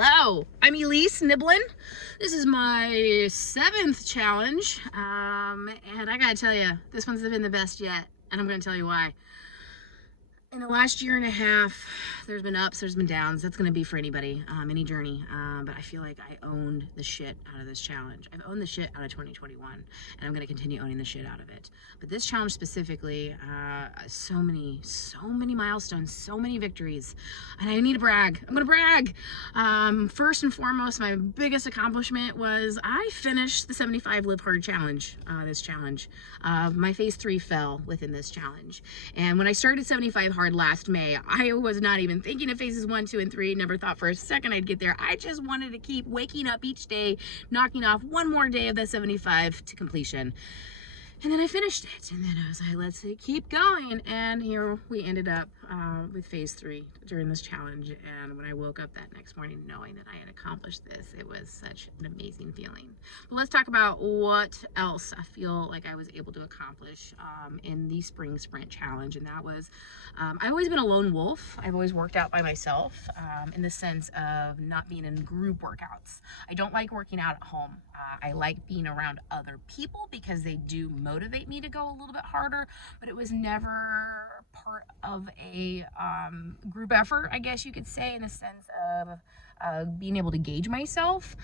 Hello, I'm Elise Niblin. This is my 7th challenge, and I gotta tell you, this one's been the best yet, and I'm gonna tell you why. In the last year and a half, there's been ups, there's been downs. That's gonna be for anybody, any journey. But I feel like I owned the shit out of this challenge. I've owned the shit out of 2021, and I'm gonna continue owning the shit out of it. But this challenge specifically, so many milestones, so many victories, and I need to brag. I'm gonna brag. First and foremost, my biggest accomplishment was I finished the 75 Live Hard challenge. This challenge, my phase 3 fell within this challenge, and when I started 75 hard last May, I was not even thinking of phases 1, 2, and 3. Never thought for a second I'd get there. I just wanted to keep waking up each day, knocking off one more day of that 75 to completion. And then I finished it, and then I was like, let's keep going. And here we ended up with phase 3 during this challenge. And when I woke up that next morning knowing that I had accomplished this, it was such an amazing feeling. But let's talk about what else I feel like I was able to accomplish in the spring sprint challenge. And that was, I've always been a lone wolf. I've always worked out by myself in the sense of not being in group workouts. I don't like working out at home. I like being around other people because they do motivate me to go a little bit harder, but it was never part of a group effort, I guess you could say, in the sense of being able to gauge myself.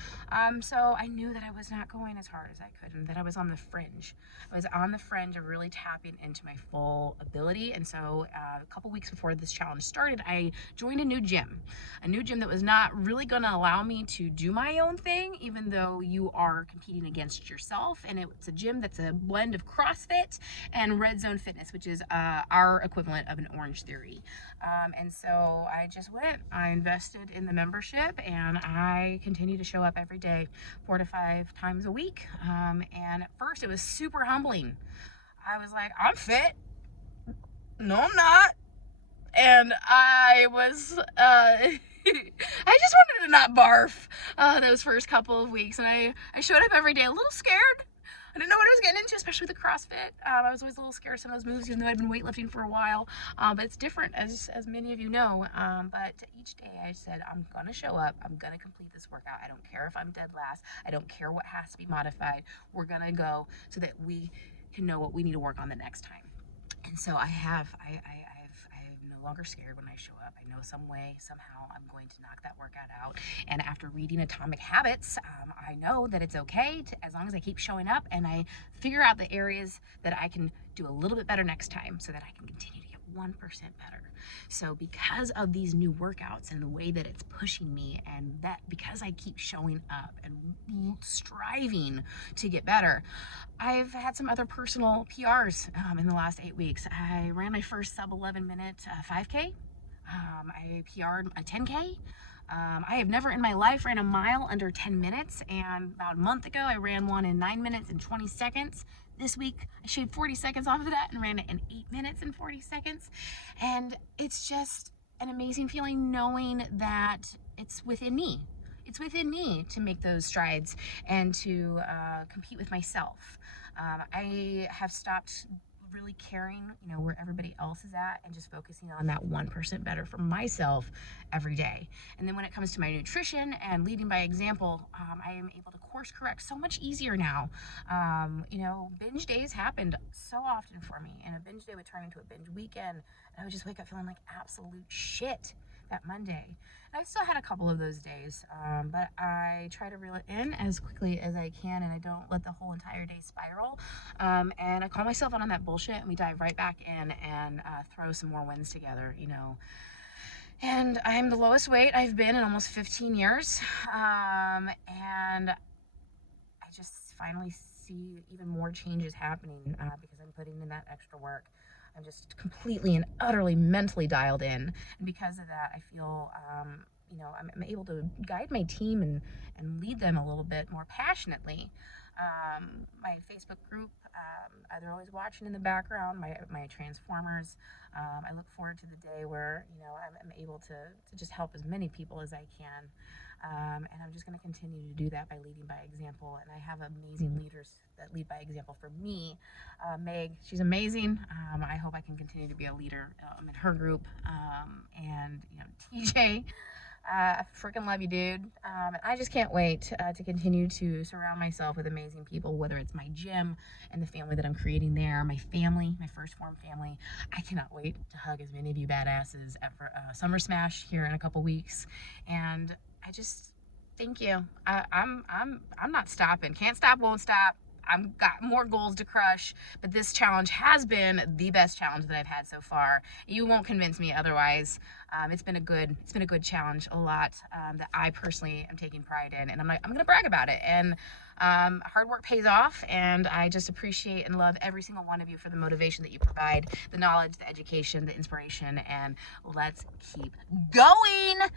So I knew that I was not going as hard as I could, and that I was on the fringe. I was on the fringe of really tapping into my full ability. And so a couple weeks before this challenge started, I joined a new gym that was not really going to allow me to do my own thing, even though you are competing against yourself. And it's a gym that's a blend of CrossFit and Red Zone Fitness, which is our equivalent of an Orange Theory. And so I just went, I invested in the membership, and I continue to show up every day, 4 to 5 times a week. And at first it was super humbling. I was like, I'm fit. No, I'm not. And I was, I just wanted to not barf those first couple of weeks. And I showed up every day a little scared. I didn't know what I was getting into, especially with the CrossFit. I was always a little scared of some of those moves, even though I'd been weightlifting for a while. But it's different, as many of you know. But each day I said, I'm going to show up. I'm going to complete this workout. I don't care if I'm dead last. I don't care what has to be modified. We're going to go so that we can know what we need to work on the next time. And so I'm no longer scared when I show up. I know some way, somehow, I'm going to knock that workout out. And after reading Atomic Habits, I know that it's okay as long as I keep showing up and I figure out the areas that I can do a little bit better next time so that I can continue to get 1% better. So because of these new workouts and the way that it's pushing me, and that because I keep showing up and striving to get better, I've had some other personal PRs in the last 8 weeks. I ran my first sub 11 minute 5K. I PR'd a 10K. I have never in my life ran a mile under 10 minutes, and about a month ago I ran one in 9 minutes and 20 seconds. This week I shaved 40 seconds off of that and ran it in 8 minutes and 40 seconds. And it's just an amazing feeling knowing that it's within me. It's within me to make those strides and to compete with myself. I have stopped really caring, where everybody else is at, and just focusing on that 1% better for myself every day. And then when it comes to my nutrition and leading by example, I am able to course correct so much easier now. Binge days happened so often for me, and a binge day would turn into a binge weekend, and I would just wake up feeling like absolute shit that Monday. And I still had a couple of those days, but I try to reel it in as quickly as I can, and I don't let the whole entire day spiral. And I call myself out on that bullshit, and we dive right back in and throw some more wins together, And I'm the lowest weight I've been in almost 15 years, and I just finally see even more changes happening because I'm putting in that extra work. I'm just completely and utterly mentally dialed in. And because of that, I feel, I'm able to guide my team and lead them a little bit more passionately. My Facebook group, they're always watching in the background, my Transformers. I look forward to the day where, I'm able to just help as many people as I can. And I'm just going to continue to do that by leading by example. And I have amazing leaders that lead by example for me. Meg, she's amazing. I hope I can continue to be a leader in her group. And TJ, I freaking love you, dude. I just can't wait to continue to surround myself with amazing people, whether it's my gym and the family that I'm creating there, my family, my first Phorm family. I cannot wait to hug as many of you badasses at Summer Smash here in a couple weeks. And I just thank you. I'm not stopping. Can't stop, won't stop. I've got more goals to crush, but this challenge has been the best challenge that I've had so far. You won't convince me otherwise. It's been a good challenge, a lot that I personally am taking pride in, and I'm gonna brag about it. And hard work pays off, and I just appreciate and love every single one of you for the motivation that you provide, the knowledge, the education, the inspiration, and let's keep going.